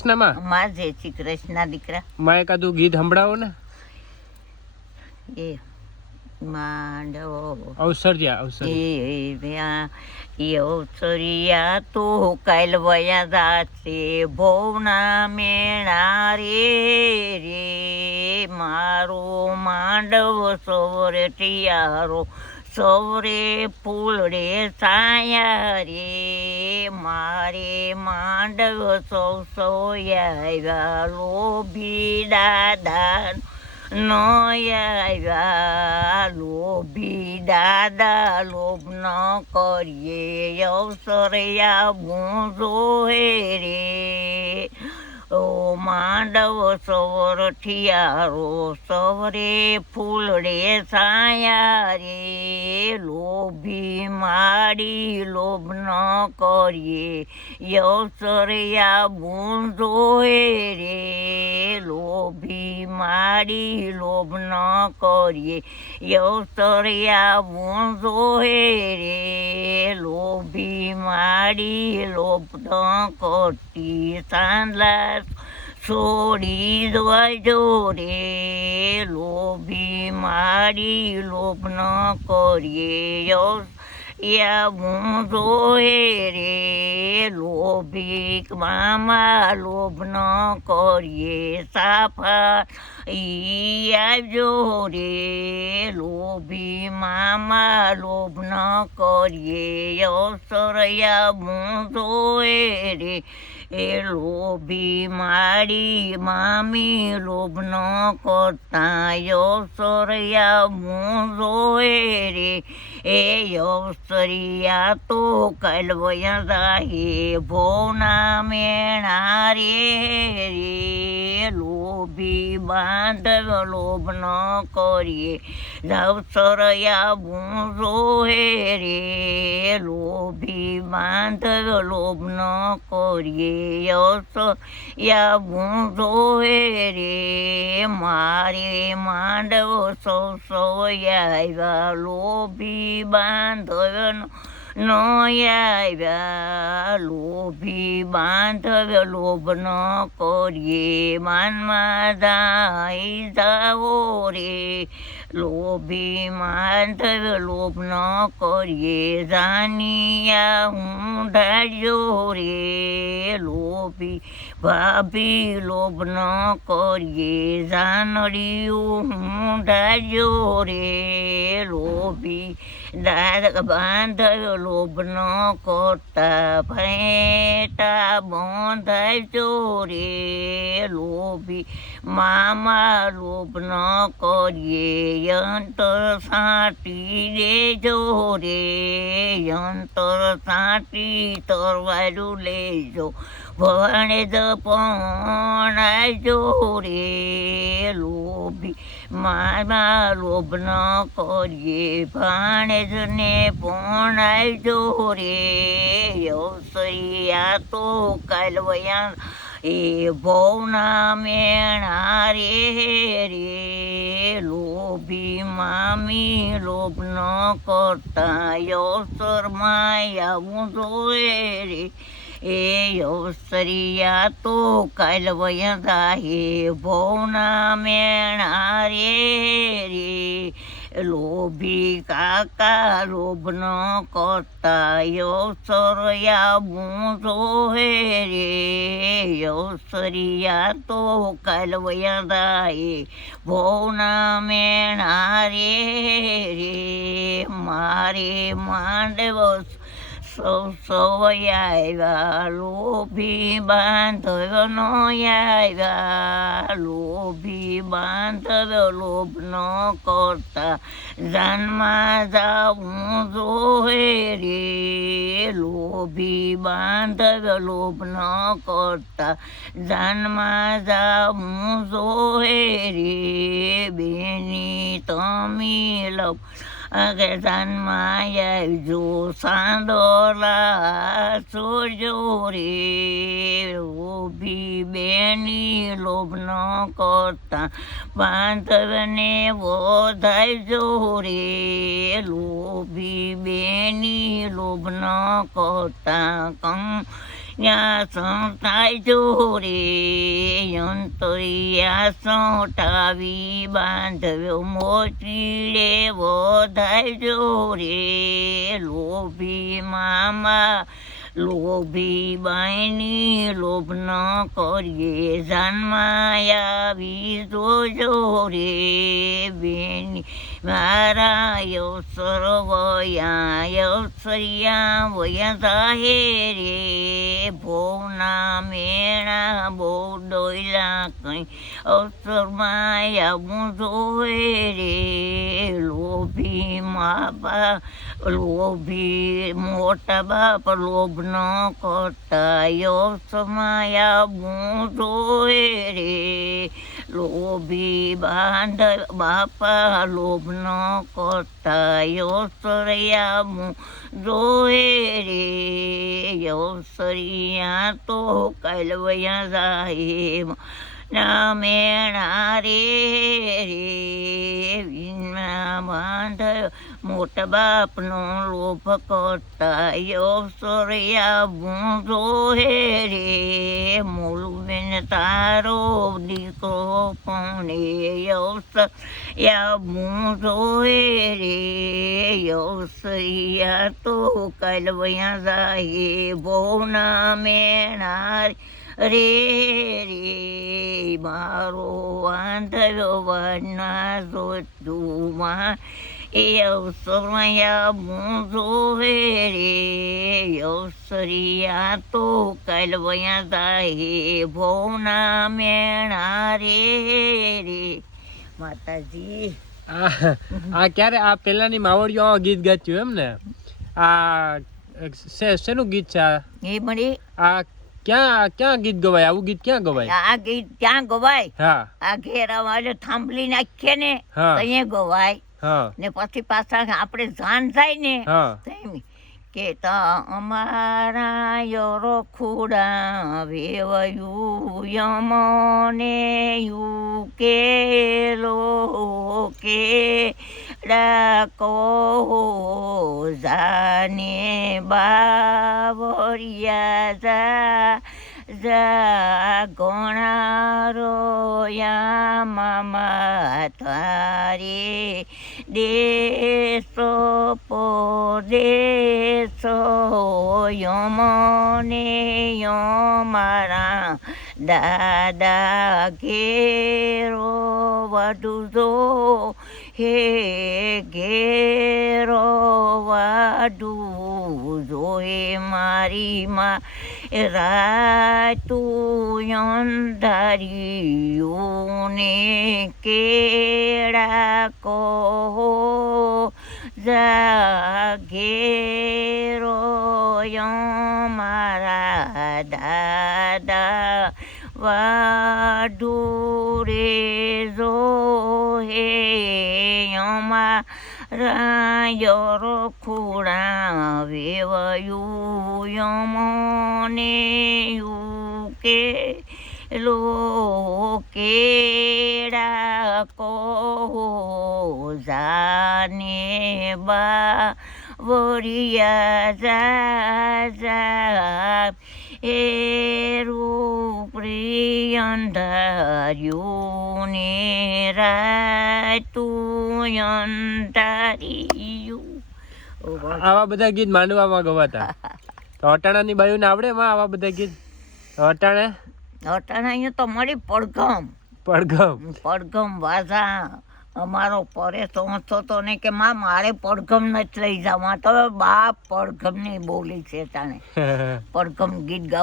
કૃષ્ણમાં? માં જય શ્રી કૃષ્ણ દીકરા. માં એકાદું ગીત સંભળાવો ને. એ માંડવો. અવસર જ્યાં એ ત્યાં યવસરિયા તો કાલ વયા જાશે ભોવના મેણા રે રે. મારો માંડવ સવરે સવરે ફૂલડે સાયા રે મારે માંડવ સૌ સોયા લોભી દાદા નયા લોભી દાદા લોભ ન કરીએ અવસરયા ભૂંસો હે રે. ઓ માંડવ સવર ઠિયારો સવરે ફૂલડે છાયા રે. લોભી માડી લોભ ન કરીએ યવસરયા હે રે. લોભી માડી લોભ ન કરીએ યવસરયા હે રે. ન કરતી સાંદલા છોડી દો રે. લોભી મારી લોભ ન કરીએ હે રે. લોભી મામા લોભ ન કરીએ સાફા આવજો રે, લોભી મામા લોભ ન કરીએ અવસરયા ભૂંજો હે રે. એ લોભી મારી મામી લોભ ન કરતા અવસરયા ભૂંજો હે રે. એ અવસરિયા તો કલવયા રાહે ભોના મેણા રે રે લોભી બાંધવ લોભ ન કરીએ. અવસરયા ભૂંસો હે રે લોભી બાંધવ લોભ ન કરીએ. યા ભૂંસો હે રે મારે માંડવ સૌ સોયા લોભી બાંધવ નો આવ્યા લોભી બાંધવ લોભ ન કરીએ. માનમાં દાઈ જાઓ રે. લોભી બાંધવ લોભ ન કરીએ. જાનિયા હું ઢાળ્યો રે. લોભી ભાભી લોભ ન કરીએ જાનડિયું હું ઢાળ્યો રે લોભી. દાદ બાંધાયો લોભ ન કરતા ભેટા બંધાજો રે લોભી. મામા લોભ ન કરીએ યંત્ર સાટી લેજો રે. યંત્ર સાટી તરવારું લેજો. જ પણ આવજો લોભી. મામા લોભ ન કરીએ. ભાણેજને પણ આવજો રે અવસરિયા તો કાલવયા. એ ભવના મેણા રે રે. લોભી મામી લોભ ન કરતા. અવસરમાં આવું જોઈએ રે. એ અવસરિયા તો કાલવયા હે ભોના મેણા રે. રે લોભી કાકા લોભ ન કરતા અવસરયા બૂંધો હે રે. અવસરિયા તો કાલવયા હે ભોના મેણા રે. રે મારે લોભી બાંધવ નો આવ્યા લોભી ન કરતા જાનમાં જાનમાં જાવું જોહે રે બેની તમે લવ અગદાનમાં આવજો સાંદોલા સોજો જોરે ઊભી બેની લોભ ન બાંધવને વધારજો રે લોભી બેની લોભ ન કરતા. કમ ત્યાં થાય જોરે અંતરિયા સોટાવી બાંધવ્યો મોચીડે વધાઈ જોરે લોભી મામા લોભી બાઈની લોભ ન કરીએ. જાનમાં આવી જોજો રે બેની. મારા અવસર વયા અવસરિયા વયા જાહે રે. ભોના મેણા બહુ ડોયલા કઈ અવસરમાં આવું જોવે રે. લોભી મા બાપ લોભી મોટા બાપ લોભ ન કરતા અવસરમાં આવું જોવે રે લોભી બાંધ બાપા લોભ ન કરતા અવસરિયા જોવે રે સરિયા તો કાલવયા જાય ના મેણા રે રે. વિના બાંધ મોટા બાપનો લોભ કરતા અવસરિયા બૂંધો હે રે મૂળબેન તારો દીકરો પણ યા બૂંધો હે રે અવસરિયા તો કલવયા જાય ભોના મેણા રે રે મારો વાંધરો વરના જોતુમાં એ અવસરયા મૂંઝો હે રે અવસરિયા તો કાલવયા જાય ભોના મેણા રે રે. માતાજી. આ આ ક્યારે આ પેલાની માવડીઓ ગીત ગાચ્યું એમ ને આ શેનું ગીત છે આ? એ મળી આ ક્યાં ક્યાં ગીત ગવાય? આવું ગીત ક્યાં ગવાય? આ ગીત ક્યાં ગવાય? હા. આ ઘેરા વાળે થાંભલી નાખીએ ને. અહીંયા ગવાય. હા. ને પછી પાછા આપણે જાન થાય ને હા. કે તો અમારા યરો ખુડા વેવયું યમને યુ કે લો કે ડાકો જાને બાવરિયા જા જા ગણારો યા મામા તારે દેશો પોદેશો યમને યમારા દાદા ઘેરો વડું હે ઘેરો વાડું જોએ મારી માં. રાતું અંધારિયુંને કેળા કહો. ઘેરો મારા દાદા વાડુરે જો હે રાયરો ખુડા વેવયું યમને યુકે લોકેડા કો જાને બા વરિયા જા એ રૂપરી અંધાર્યું ને રાતું અંધાર્યું આવા બધા ગીત માંડવામાં ગવાતા. તો અટાણાની બાયુને આવડે માં આવા બધા ગીત? અટાણે અટાણા અહીંયા તો મળી પડઘમ. પડઘમ. પડઘમ વાજા અમારો પરેશ ઓછો તો ને કે માં મારે પડઘમ નથી લઈ જવા. તો બાપ પડઘમની બોલી છે તાણે. પડઘમ ગીત ગાવા